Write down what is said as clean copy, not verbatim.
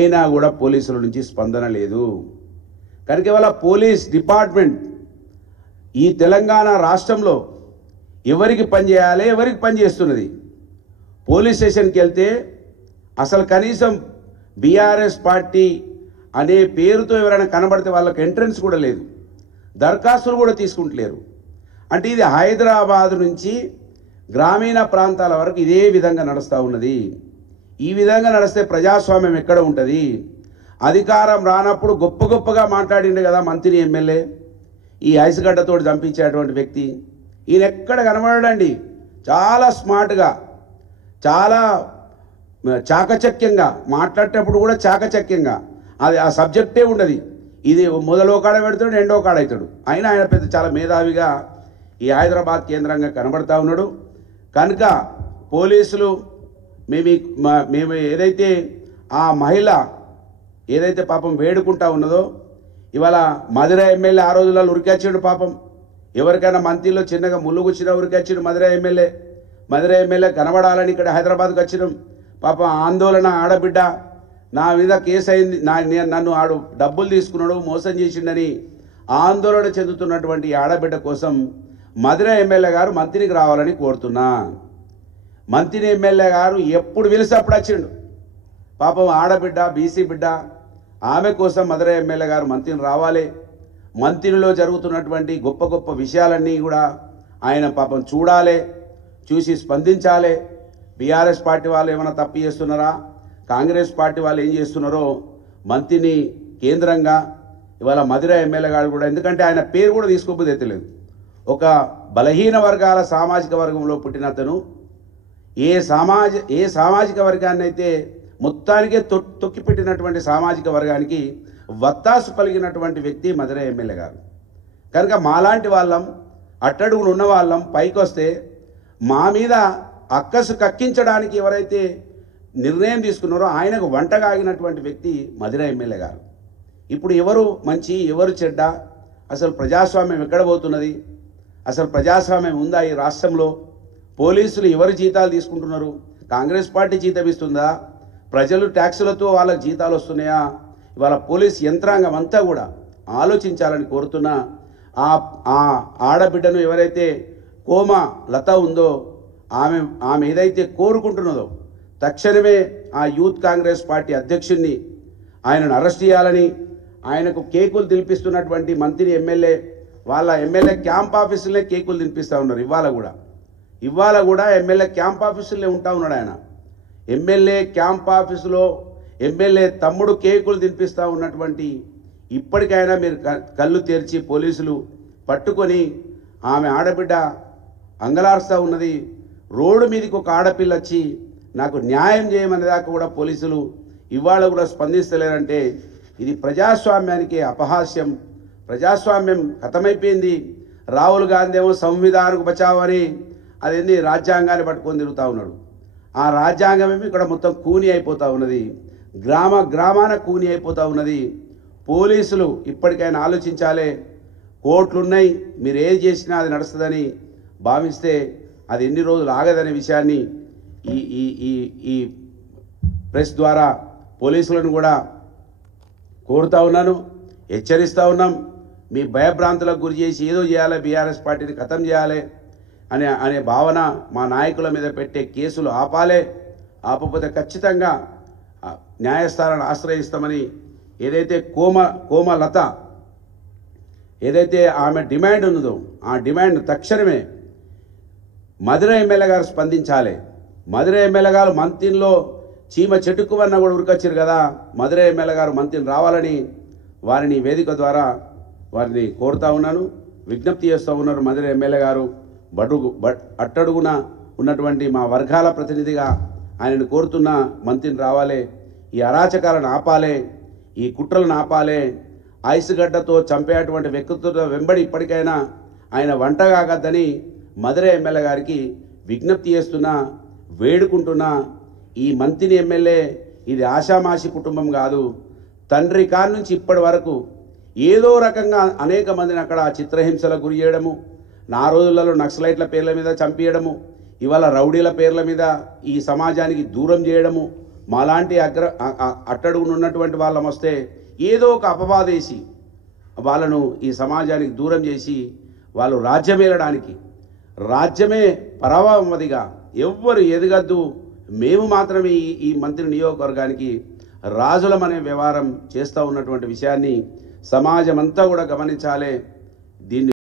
అయినా కూడా పోలీసుల నుంచి స్పందన లేదు. కనుక ఇవాళ పోలీస్ డిపార్ట్మెంట్ ఈ తెలంగాణ రాష్ట్రంలో ఎవరికి పని చేయాలి, ఎవరికి పని చేస్తున్నది? పోలీస్ స్టేషన్కి వెళ్తే అసలు కనీసం బీఆర్ఎస్ పార్టీ అనే పేరుతో ఎవరైనా కనబడితే వాళ్ళకి ఎంట్రన్స్ కూడా లేదు, దరఖాస్తులు కూడా తీసుకుంటలేరు. అంటే ఇది హైదరాబాద్ నుంచి గ్రామీణ ప్రాంతాల వరకు ఇదే విధంగా నడుస్తూ ఉన్నది. ఈ విధంగా నడిస్తే ప్రజాస్వామ్యం ఎక్కడ ఉంటుంది? అధికారం రానప్పుడు గొప్ప గొప్పగా మాట్లాడిండు కదా మంత్రి ఎమ్మెల్యే, ఈ ఐసుగడ్డతో చంపించేటువంటి వ్యక్తి. ఈయన ఎక్కడ కనబడండి, చాలా స్మార్ట్గా, చాలా చాకచక్యంగా మాట్లాడేటప్పుడు కూడా చాకచక్యంగా, అది ఆ సబ్జెక్టే ఉండదు. ఇది మొదలో కాడ పెడతాడు, రెండో కాడ అవుతాడు. అయినా ఆయన పెద్ద చాలా మేధావిగా ఈ హైదరాబాద్ కేంద్రంగా కనబడతా ఉన్నాడు. కనుక పోలీసులు మేము ఏదైతే ఆ మహిళ ఏదైతే పాపం వేడుకుంటా ఉన్నదో, ఇవాళ మధుర ఎమ్మెల్యే ఆ రోజులలో ఉరికొచ్చాడు. పాపం ఎవరికైనా మంత్రిలో చిన్నగా ముళ్ళుగుచ్చినా ఉరికొచ్చాడు మధుర ఎమ్మెల్యే కనబడాలని ఇక్కడ హైదరాబాద్కి వచ్చినాం. పాపం ఆందోళన, ఆడబిడ్డ నా మీద కేసు అయింది, నన్ను ఆడు డబ్బులు తీసుకున్నాడు, మోసం చేసిండని ఆందోళన చెందుతున్నటువంటి ఆడబిడ్డ కోసం మధుర ఎమ్మెల్యే గారు మంత్రికి రావాలని కోరుతున్నా. మంత్రి ఎమ్మెల్యే గారు ఎప్పుడు పిలిస్తే అప్పుడు వచ్చిండు. పాపం ఆడబిడ్డ, బీసీ బిడ్డ, ఆమె కోసం మధుర ఎమ్మెల్యే గారు మంత్రిని రావాలి. మంత్రిలో జరుగుతున్నటువంటి గొప్ప గొప్ప విషయాలన్నీ కూడా ఆయన పాపం చూడాలి, చూసి స్పందించాలి. బీఆర్ఎస్ పార్టీ వాళ్ళు ఏమైనా తప్పు చేస్తున్నారా, కాంగ్రెస్ పార్టీ వాళ్ళు ఏం చేస్తున్నారో మంత్రిని కేంద్రంగా ఇవాళ మధుర ఎమ్మెల్యే గారు కూడా, ఎందుకంటే ఆయన పేరు కూడా తీసుకోకపోతే ఎత్తలేదు. ఒక బలహీన వర్గాల సామాజిక వర్గంలో పుట్టిన అతను ఏ సామాజిక వర్గాన్ని అయితే మొత్తానికే తొక్కిపెట్టినటువంటి సామాజిక వర్గానికి వత్తాసు పలిగినటువంటి వ్యక్తి మధుర ఎమ్మెల్యే గారు. కనుక మాలాంటి వాళ్ళం, అట్టడుగులు ఉన్న వాళ్ళం పైకి వస్తే మా మీద అక్కసు కక్కించడానికి ఎవరైతే నిర్ణయం తీసుకున్నారో ఆయనకు వంటగా ఆగినటువంటి వ్యక్తి మధుర ఎమ్మెల్యే గారు. ఇప్పుడు ఎవరు మంచి, ఎవరు చెడ్డ, అసలు ప్రజాస్వామ్యం ఎక్కడ పోతున్నది, అసలు ప్రజాస్వామ్యం ఉందా ఈ రాష్ట్రంలో? పోలీసులు ఎవరు జీతాలు తీసుకుంటున్నారు? కాంగ్రెస్ పార్టీ జీతం ఇస్తుందా? ప్రజలు ట్యాక్సులతో వాళ్ళకి జీతాలు వస్తున్నాయా? ఇవాళ పోలీస్ యంత్రాంగం అంతా కూడా ఆలోచించాలని కోరుతున్నా. ఆ ఆడబిడ్డను ఎవరైతే కోమా లత ఉందో ఆమె ఏదైతే కోరుకుంటున్నదో తక్షణమే ఆ యూత్ కాంగ్రెస్ పార్టీ అధ్యక్షుడిని ఆయనను అరెస్ట్ చేయాలని, ఆయనకు కేకులు తినిపిస్తున్నటువంటి మంత్రి ఎమ్మెల్యే వాళ్ళ ఎమ్మెల్యే క్యాంప్ ఆఫీసులనే కేకులు తినిపిస్తూ ఉన్నారు. ఇవాళ కూడా ఎమ్మెల్యే క్యాంప్ ఆఫీసులే ఉంటా ఉన్నాడు ఆయన. ఎమ్మెల్యే క్యాంప్ ఆఫీసులో ఎమ్మెల్యే తమ్ముడు కేకులు తినిపిస్తూ ఉన్నటువంటి, ఇప్పటికైనా మీరు కళ్ళు తెరిచి పోలీసులు పట్టుకొని ఆమె ఆడబిడ్డ అంగలారుస్తూ ఉన్నది. రోడ్డు మీదకి ఒక ఆడపిల్ల వచ్చి నాకు న్యాయం చేయమనే దాకా కూడా పోలీసులు ఇవాళ కూడా స్పందిస్తలేరంటే ఇది ప్రజాస్వామ్యానికి అపహాస్యం. ప్రజాస్వామ్యం ఖతమైపోయింది. రాహుల్ గాంధీ ఏమో సంవిధానకు బచావ్ అని అదేంది రాజ్యాంగాన్ని పట్టుకొని తిరుగుతూ ఉన్నాడు. ఆ రాజ్యాంగం ఏమో ఇక్కడ మొత్తం కూని అయిపోతూ ఉన్నది, గ్రామాన కూని అయిపోతూ ఉన్నది. పోలీసులు ఇప్పటికైనా ఆలోచించాలి. కోర్టులున్నాయి, మీరు ఏది చేసినా అది నడుస్తుందని భావిస్తే అది ఎన్ని రోజులు ఆగదనే విషయాన్ని ఈ ప్రెస్ ద్వారా పోలీసులను కూడా కోరుతా ఉన్నాను, హెచ్చరిస్తూ ఉన్నాం. మీ భయభ్రాంతులకు గురి చేసి ఏదో చేయాలి, బీఆర్ఎస్ పార్టీని ఖతం చేయాలి అనే భావన మా నాయకుల మీద పెట్టే కేసులు ఆపకపోతే ఖచ్చితంగా న్యాయస్థానాన్ని ఆశ్రయిస్తామని ఏదైతే కోమలత ఏదైతే ఆమె డిమాండ్ ఉన్నదో ఆ డిమాండ్ తక్షణమే మధుర ఎమ్మెల్యే గారు స్పందించాలి. మధుర ఎమ్మెల్యే గారు మంత్రిలో చీమ చెట్టుకువన్న కూడా ఉరికొచ్చారు కదా, మధుర ఎమ్మెల్యే గారు మంత్రిని రావాలని వారిని వేదిక ద్వారా వారిని కోరుతా ఉన్నాను, విజ్ఞప్తి చేస్తూ ఉన్నారు. మధుర ఎమ్మెల్యే గారు అట్టడుగున ఉన్నటువంటి మా వర్గాల ప్రతినిధిగా ఆయనను కోరుతున్న మంత్రిని రావాలి, ఈ అరాచకాలను ఆపాలి, ఈ కుట్రలను ఆపాలి. ఐసుగడ్డతో చంపేటువంటి వ్యక్తుల వెంబడి ఇప్పటికైనా ఆయన వంటగాగద్దని మధుర ఎమ్మెల్యే గారికి విజ్ఞప్తి చేస్తున్నా, వేడుకుంటున్నా. ఈ మంత్రి ఎమ్మెల్యే ఇది ఆషామాషి కుటుంబం కాదు. తండ్రి కాడి నుంచి ఇప్పటి వరకు ఏదో రకంగా అనేక మందిని అక్కడ చిత్రహింసలకు గురి చేయడము, నా రోజులలో నక్సలైట్ల పేర్ల మీద చంపేయడము, ఇవాళ రౌడీల పేర్ల మీద ఈ సమాజానికి దూరం చేయడము, మాలాంటి అట్టడుగునున్నటువంటి వాళ్ళం వస్తే ఏదో ఒక అపవాదేసి వాళ్ళను ఈ సమాజానికి దూరం చేసి వాళ్ళు రాజ్యమేలడానికి, రాజ్యమే పరమావధిగా ఎవ్వరు ఎదగద్దు, మేము మాత్రమే ఈ మంత్రి నియోజకవర్గానికి రాజులమనే వ్యవహారం చేస్తూ ఉన్నటువంటి విషయాన్ని సమాజం అంతా కూడా గమనించాలి.